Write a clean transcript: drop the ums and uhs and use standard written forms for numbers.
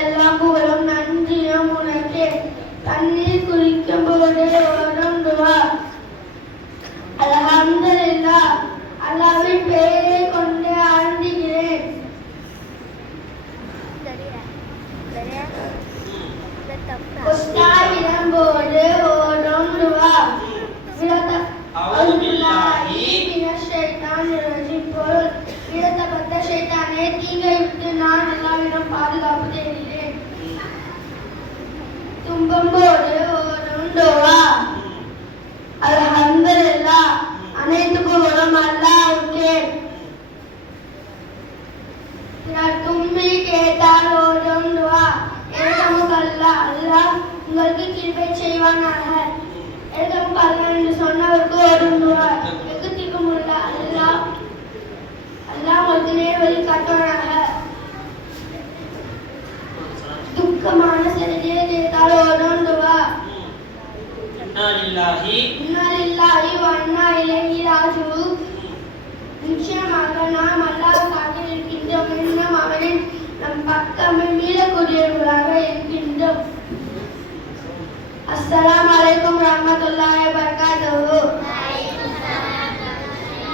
எல்லா புகழும் நன்றியும் உனக்கே. தண்ணீர் குடிக்கும் போது ஓடும் துவா அல்ஹம்துலில்லாஹ். அல்லாஹ்வின் பெயரை கொண்டு ஆரம்பிக்கிறேன். உஸ்தாவிடம் போது ஓடும் துவா விரதப்பட்ட ஷைத்தானே, தீங்கை விட்டு நான் அல்லாஹ்விடம் பாதுகாப்பு தேடுகிறேன். துன்பம் போது ஓடும் துவா அல்ஹம்துலில்லாஹ். அனைத்து புகழும் அல்லாஹ்வுக்கே. தும்மி கேட்டால் ஓடும் துவா அல்லாஹ் உங்களுக்கு கிருபை செய்வானாக. எழுதம் கல்வி என்று சொன்னவருக்கு ஓடும் துவா வெகுத்திக்கும் உள்ள அல்லாஹ் உங்களுக்கு நேர்வழி காட்டுவானாக. துக்கமான செய்தியை கேட்டால் ஓடும் துவா இன்னா லில்லாஹி வ இன்னா இலைஹி ராஜிஊன். நிச்சயமாக நாம் அல்லாஹ்வுக்காக இருக்கின்றோம், இன்னும் அவனின் நம் பக்கமே மீளக்கூடியவர்களாக இருக்கின்றோம். அஸ்ஸலாமு அலைக்கும் வரஹ்மத்துல்லாஹி